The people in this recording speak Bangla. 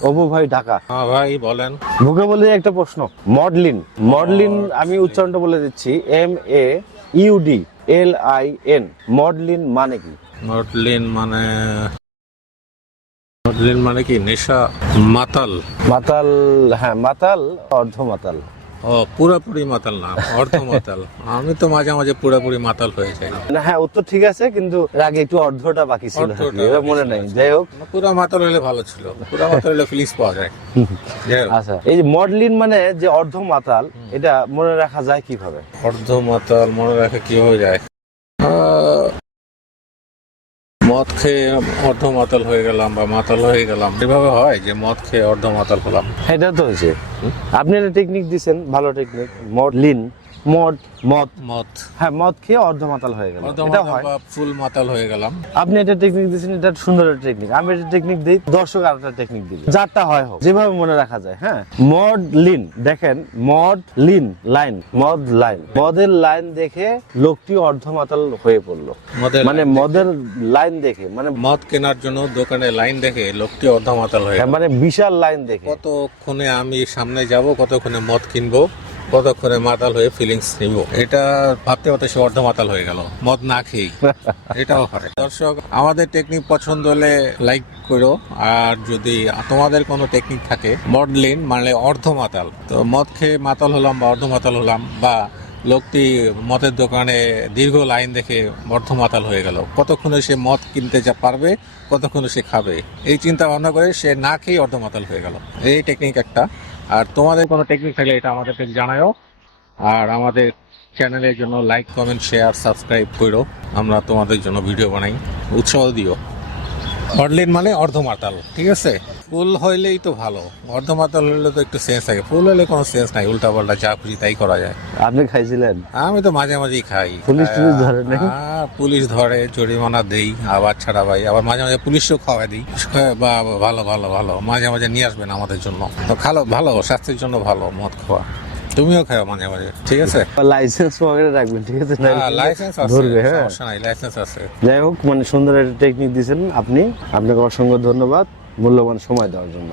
অবু ভাই ঢাকা। হ্যাঁ ভাই বলেন। মুখে বলে একটা প্রশ্ন মডলিন। মডলিন আমি উচ্চারণটা বলে দিচ্ছি M A U D L I N maudlin মানে কি? মডলিন মানে মডলিন মানে কি? নেশা মাতাল। মাতাল হ্যাঁ মাতাল অর্ধ মাতাল। ও পুরাপুরি মাতাল না অর্ধ মাতাল। আমি তো মাঝে মাঝে পুরাপুরি মাতাল হয়ে যাই। না হ্যাঁ উত্তর ঠিক আছে কিন্তু রাগে আগে একটু অর্ধটা বাকি ছিল। এটা মনে নাই। যাই হোক। পুরা মাতাল হলে ভালো ছিল। পুরা মাতাল হলে ফিলিংস পাওয়া যায়। আচ্ছা এই যে মডলিন মানে যে অর্ধ মাতাল এটা মনে রাখা যায় কীভাবে? অর্ধ মাতাল মনে রাখা কীভাবে যায়? মদ খেয়ে অর্ধ মাতাল হয়ে গেলাম বা মাতাল হয়ে গেলাম, এভাবে হয় যে মদ খেয়ে অর্ধ মাতাল হলাম এটা তো হয়েছে। আপনি একটা টেকনিক দিছেন, ভালো টেকনিক মডলিন মদ মদ। মদ। হ্যাঁ মদ খেয়ে অর্ধ মাতাল হয়ে গেল এটা হয়। ফুল মাতাল হয়ে গেলাম। আপনি একটা টেকনিক দিয়েছেন এটা সুন্দর টেকনিক আমি একটা টেকনিক দিই দর্শক আর একটা টেকনিক দিবে। যারটা হয় হোক যেভাবে মনে রাখা যায় হ্যাঁ? মড লিন দেখেন মড লিন লাইন মদ লাইন মদের লাইন দেখে লোকটি অর্ধমাতাল হয়ে পড়ল। মানে মদের লাইন দেখে মানে মদ কেনার জন্য দোকানে লাইন দেখে লোকটি অর্ধ মাতাল হয়ে গেল। মানে বিশাল লাইন দেখে। কতক্ষণে আমি সামনে যাব কতক্ষণে মদ কিনবো? কতক্ষণে মাতাল হয়ে ফিলিংস নিব? এটা ভাবতে ভাবতে সে অর্ধ মাতাল হয়ে গেল। মদ না খেয়েই। এটাও হয়। দর্শক, আমাদের টেকনিক পছন্দ হলে লাইক করো। আর যদি তোমাদের কোনো টেকনিক থাকে মডলিন মানে অর্ধ মাতাল। তো মদ খেয়ে মাতাল হলাম বা অর্ধ মাতাল হলাম বা লোকটি মদের দোকানে দীর্ঘ লাইন দেখে অর্ধ মাতাল হয়ে গেল, কতক্ষণে সে মদ কিনতে যা পারবে, কতক্ষণে সে খাবে? এই চিন্তা ভাবনা করে সে না খেয়ে অর্ধ মাতাল হয়ে গেল। এই টেকনিক একটা। আর তোমাদের কোনো টেকনিক থাকলে এটা আমাদেরকে জানাও আর আমাদের চ্যানেলের জন্য লাইক কমেন্ট শেয়ার সাবস্ক্রাইব করো। আমরা তোমাদের জন্য ভিডিও বানাই। উৎসাহ দিও। অর্লিন মানে অর্ধমাতাল ঠিক আছে? ফুল হইলেই তো ভালো। অর্ধমাতাল হইলে তো একটু সেন্স থাকে। ফুল হলে কোনো সেন্স নাই উল্টা পাল্টা যা খুশি তাই করা যায়। আপনি খাইছিলেন? আমি তো মাঝে মাঝেই খাই। পুলিশ টুলিশ ধরে? আহ, পুলিশ ধরে জরিমানা দেই আবার ছাড়া ভাই। আবার মাঝে মাঝে পুলিশও খাওয়াই দিই। বা ভালো ভালো ভালো। মাঝে মাঝে নিয়ে আসবেন আমাদের জন্য। তো ভালো ভালো স্বাস্থ্যের জন্য ভালো মদ খাওয়া। তুমিও খাও মাঝে মাঝে ঠিক আছে? লাইসেন্স পকেটে রাখবেন ঠিক আছে? লাইসেন্স আছে ধরবে হ্যাঁ। সমস্যা নাই লাইসেন্স আছে। যাই হোক মানে সুন্দর একটা টেকনিক দিয়েছেন আপনি। আপনাকে অসংখ্য ধন্যবাদ। মূল্যবান সময় দেওয়ার জন্য।